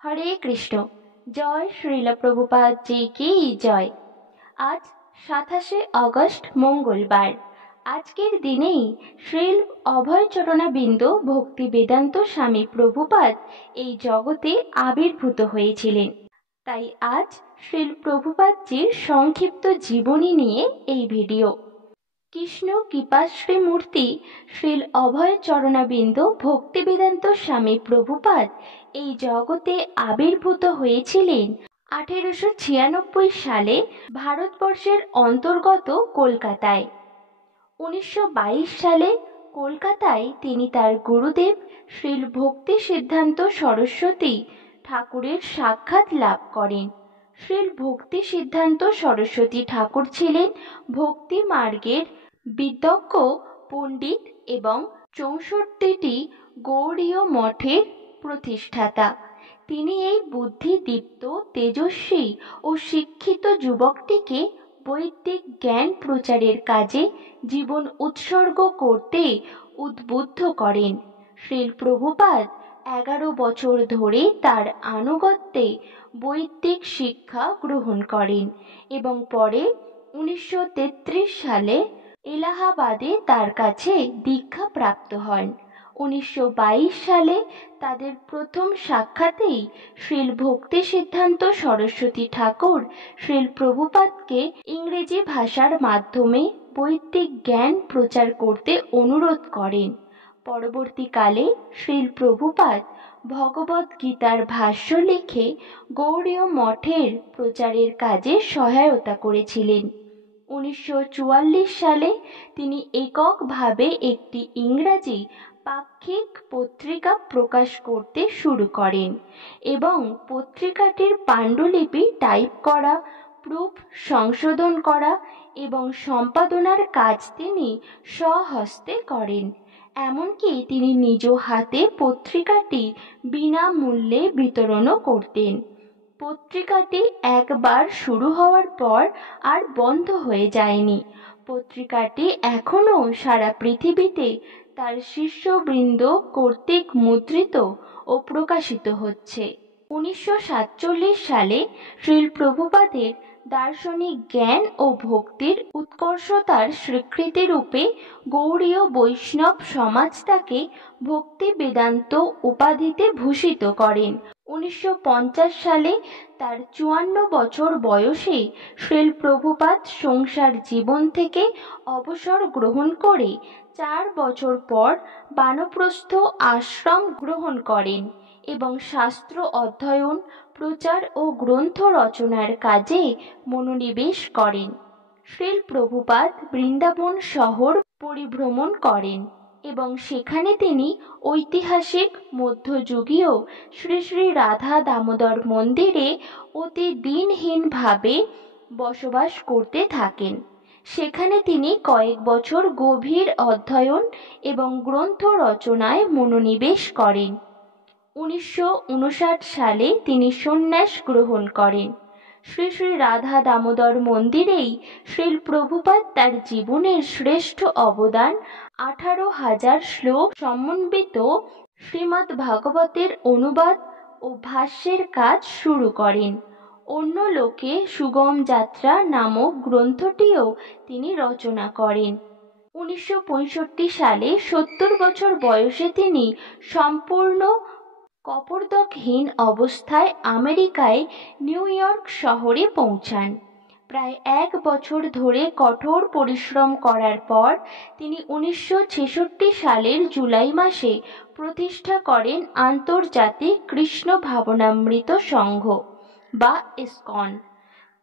হরে কৃষ্ণ। জয় শ্রীল প্রভুপাদ জি কি জয়। আজ 27 আগস্ট মঙ্গলবার। আজকের দিনেই শ্রীল অভয়চরণাবিন্দ ভক্তি বেদান্ত স্বামী প্রভুপাদ এই জগতে আবির্ভূত হয়েছিলেন। তাই আজ শ্রীল প্রভুপাদজির সংক্ষিপ্ত জীবনী নিয়ে এই ভিডিও। কৃষ্ণ কৃপাশ্রী মূর্তি শ্রীল অভয়চরণাবিন্দ ভক্তিবেদান্ত স্বামী প্রভুপাদ এই জগতে আবির্ভূত হয়েছিলেন 1896 সালে ভারতবর্ষের অন্তর্গত কলকাতায়। 1922 সালে কলকাতায় তিনি তার গুরুদেব শ্রীল ভক্তি সিদ্ধান্ত সরস্বতী ঠাকুরের সাক্ষাৎ লাভ করেন। শ্রীল ভক্তি সিদ্ধান্ত সরস্বতী ঠাকুর ছিলেন ভক্তি মার্গের বিদগ্ধ পণ্ডিত এবং 64টি গৌড়ীয় মঠের প্রতিষ্ঠাতা। তিনি এই বুদ্ধিদীপ্ত, তেজস্বী ও শিক্ষিত যুবকটিকে বৈদিক জ্ঞান প্রচারের কাজে জীবন উৎসর্গ করতে উদ্বুদ্ধ করেন। শ্রীল প্রভুপাদ 11 বছর ধরে তার আনুগত্যে বৈদিক শিক্ষা গ্রহণ করেন এবং পরে 1933 সালে এলাহাবাদে তার কাছে দীক্ষা প্রাপ্ত হন। 1922 সালে তাদের প্রথম সাক্ষাতেই শ্রীল ভক্তি সিদ্ধান্ত সরস্বতী ঠাকুর শ্রীল প্রভুপাদকে ইংরেজি ভাষার মাধ্যমে বৈদিক জ্ঞান প্রচার করতে অনুরোধ করেন। পরবর্তীকালে শ্রীল প্রভুপাদ ভগবদ গীতার ভাষ্য লিখে গৌড়ীয় মঠের প্রচারের কাজে সহায়তা করেছিলেন। 1944 সালে তিনি এককভাবে একটি ইংরাজি পাক্ষিক পত্রিকা প্রকাশ করতে শুরু করেন এবং পত্রিকাটির পাণ্ডুলিপি টাইপ করা, প্রুফ সংশোধন করা এবং সম্পাদনার কাজ তিনি স্বহস্তে করেন। এমনকি তিনি নিজ হাতে পত্রিকাটি বিনামূল্যে বিতরণও করতেন। পত্রিকাটি একবার শুরু হওয়ার পর আর বন্ধ হয়ে যায়নি। পত্রিকাটি এখনও সারা পৃথিবীতে তার শিষ্যবৃন্দ কর্তৃক মুদ্রিত ও প্রকাশিত হচ্ছে। 1947 সালে শ্রীল প্রভুপাদের দার্শনিক জ্ঞান ও ভক্তির উৎকর্ষতার স্বীকৃতি রূপে গৌড়ীয় বৈষ্ণব সমাজ তাকে ভক্তি বেদান্ত উপাধিতে ভূষিত করেন। 1950 সালে তার 54 বছর বয়সে শ্রীল প্রভুপাদ সংসার জীবন থেকে অবসর গ্রহণ করে 4 বছর পর বানপ্রস্থ আশ্রম গ্রহণ করেন এবং শাস্ত্র অধ্যয়ন, প্রচার ও গ্রন্থ রচনার কাজে মনোনিবেশ করেন। শ্রীল প্রভুপাদ বৃন্দাবন শহর পরিভ্রমণ করেন এবং সেখানে তিনি ঐতিহাসিক মধ্যযুগীয় শ্রী শ্রী রাধা দামোদর মন্দিরে অতি দিনহীনভাবে বসবাস করতে থাকেন। সেখানে তিনি কয়েক বছর গভীর অধ্যয়ন এবং গ্রন্থ রচনায় মনোনিবেশ করেন। 1959 সালে তিনি সন্ন্যাস গ্রহণ করেন। শ্রী শ্রী রাধা দামোদর মন্দিরেই শ্রীল প্রভুপাদ তার জীবনের শ্রেষ্ঠ অবদান 18,000 শ্লোক সমন্বিত শ্রীমদ্ ভাগবতের অনুবাদ ও ভাষ্যের কাজ শুরু করেন। অন্য লোকে সুগম যাত্রা নামক গ্রন্থটিও তিনি রচনা করেন। 1965 সালে 70 বছর বয়সে তিনি সম্পূর্ণ কপর্দকহীন অবস্থায় আমেরিকায় নিউ ইয়র্ক শহরে পৌঁছান। প্রায় 1 বছর ধরে কঠোর পরিশ্রম করার পর তিনি 1966 সালের জুলাই মাসে প্রতিষ্ঠা করেন আন্তর্জাতিক কৃষ্ণ ভাবনামৃত সংঘ বা ইসকন।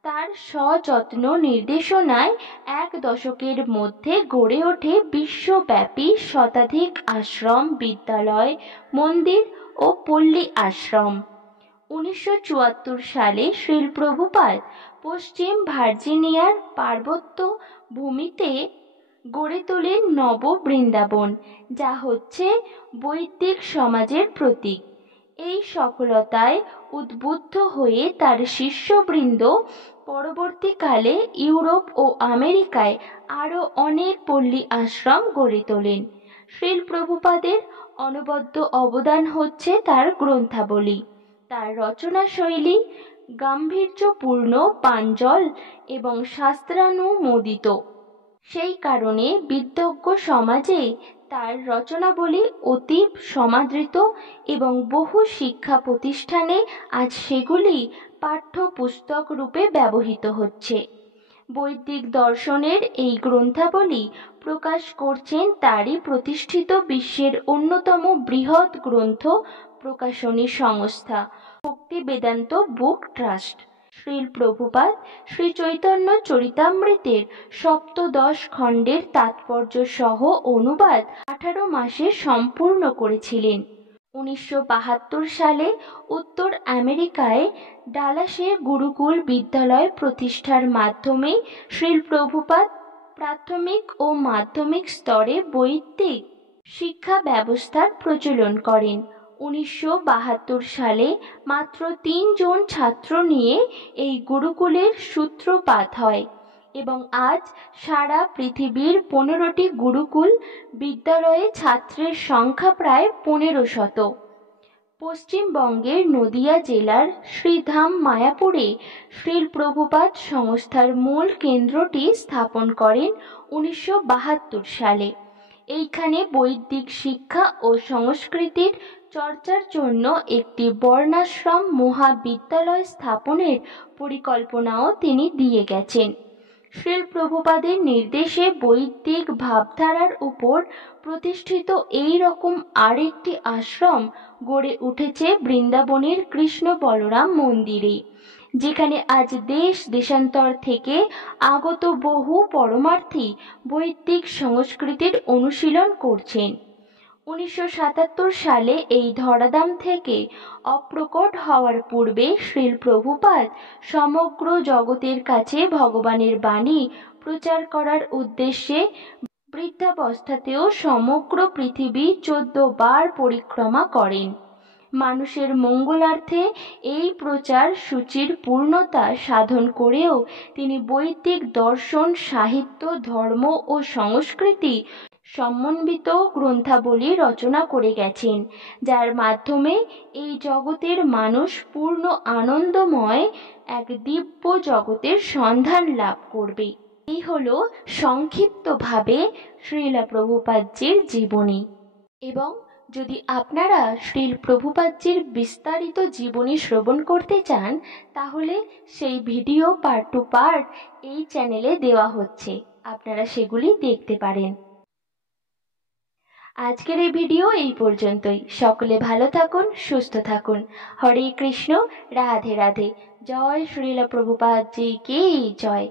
তার সযত্ন নির্দেশনায় 1 দশকের মধ্যে গড়ে ওঠে বিশ্বব্যাপী শতাধিক আশ্রম, বিদ্যালয়, মন্দির ও পল্লী আশ্রম। 1974 সালে শ্রীল প্রভুপাদ পশ্চিম ভার্জিনিয়ার পার্বত্য ভূমিতে গড়ে তোলেন নব বৃন্দাবন, যা হচ্ছে বৈদিক সমাজের প্রতীক। এই সফলতায় উদ্বুদ্ধ হয়ে তার শিষ্যবৃন্দ পরবর্তীকালে ইউরোপ ও আমেরিকায় আরও অনেক পল্লী আশ্রম গড়ে তোলেন। শ্রীল প্রভুপাদের অনবদ্য অবদান হচ্ছে তার গ্রন্থাবলী। তার রচনাশৈলী গাম্ভীর্যপূর্ণ, প্রাঞ্জল এবং শাস্ত্রানুমোদিত। সেই কারণে বিদগ্ধ সমাজে তার রচনাবলী অতীব সমাদৃত এবং বহু শিক্ষা প্রতিষ্ঠানে আজ সেগুলি পাঠ্যপুস্তক রূপে ব্যবহৃত হচ্ছে। বৈদিক দর্শনের এই গ্রন্থাবলী প্রকাশ করছেন তারই প্রতিষ্ঠিত বিশ্বের অন্যতম বৃহৎ গ্রন্থ প্রকাশনী সংস্থা ভক্তি বেদান্ত বুক ট্রাস্ট। শ্রীল প্রভুপাদ শ্রী চৈতন্য চরিতামৃতের সপ্তদশ খণ্ডের তাৎপর্য সহ অনুবাদ 18 মাসে সম্পূর্ণ করেছিলেন। 1972 সালে উত্তর আমেরিকায় ডালাসে গুরুকুল বিদ্যালয় প্রতিষ্ঠার মাধ্যমে শ্রীল প্রভুপাদ প্রাথমিক ও মাধ্যমিক স্তরে বৈদিক শিক্ষা ব্যবস্থার প্রচলন করেন। 1972 সালে মাত্র 3 জন ছাত্র নিয়ে এই গুরুকুলের সূত্রপাত হয় এবং আজ সারা পৃথিবীর 15টি গুরুকুল বিদ্যালয়ে ছাত্রের সংখ্যা প্রায় 1500। পশ্চিমবঙ্গের নদিয়া জেলার শ্রীধাম মায়াপুরে শ্রীল প্রভুপাদ সংস্থার মূল কেন্দ্রটি স্থাপন করেন 1972 সালে। এইখানে বৈদিক শিক্ষা ও সংস্কৃতির চর্চার জন্য একটি বর্ণাশ্রম মহাবিদ্যালয় স্থাপনের পরিকল্পনাও তিনি দিয়ে গেছেন। শ্রীল প্রভুপাদের নির্দেশে বৈদিক ভাবধারার উপর প্রতিষ্ঠিত এই রকম আরেকটি আশ্রম গড়ে উঠেছে বৃন্দাবনের কৃষ্ণ বলরাম মন্দিরে, যেখানে আজ দেশ দেশান্তর থেকে আগত বহু পরমার্থী বৈদিক সংস্কৃতির অনুশীলন করছেন। 1977 সালে এই ধরাধাম থেকে অপ্রকট হওয়ার পূর্বে শ্রীল প্রভুপাদ সমগ্র জগতের কাছে ভগবানের বাণী প্রচার করার উদ্দেশ্যে বৃদ্ধাবস্থাতেও সমগ্র পৃথিবী 14 বার পরিক্রমা করেন। মানুষের মঙ্গলার্থে এই প্রচার সূচির পূর্ণতা সাধন করেও তিনি বৈদিক দর্শন, সাহিত্য, ধর্ম ও সংস্কৃতি সমন্বিত গ্রন্থাবলী রচনা করে গেছেন, যার মাধ্যমে এই জগতের মানুষ পূর্ণ আনন্দময় এক দিব্য জগতের সন্ধান লাভ করবে। এই হলো সংক্ষিপ্তভাবে শ্রীলা প্রভুপাদজির জীবনী। এবং যদি আপনারা শ্রীল প্রভুপাদজির বিস্তারিত জীবনী শ্রবণ করতে চান, তাহলে সেই ভিডিও পার্ট টু পার্ট এই চ্যানেলে দেওয়া হচ্ছে, আপনারা সেগুলি দেখতে পারেন। আজকের এই ভিডিও এই পর্যন্তই। সকলে ভালো থাকুন, সুস্থ থাকুন। হরে কৃষ্ণ, রাধে রাধে। জয় শ্রীল প্রভুপাদজি কি জয়।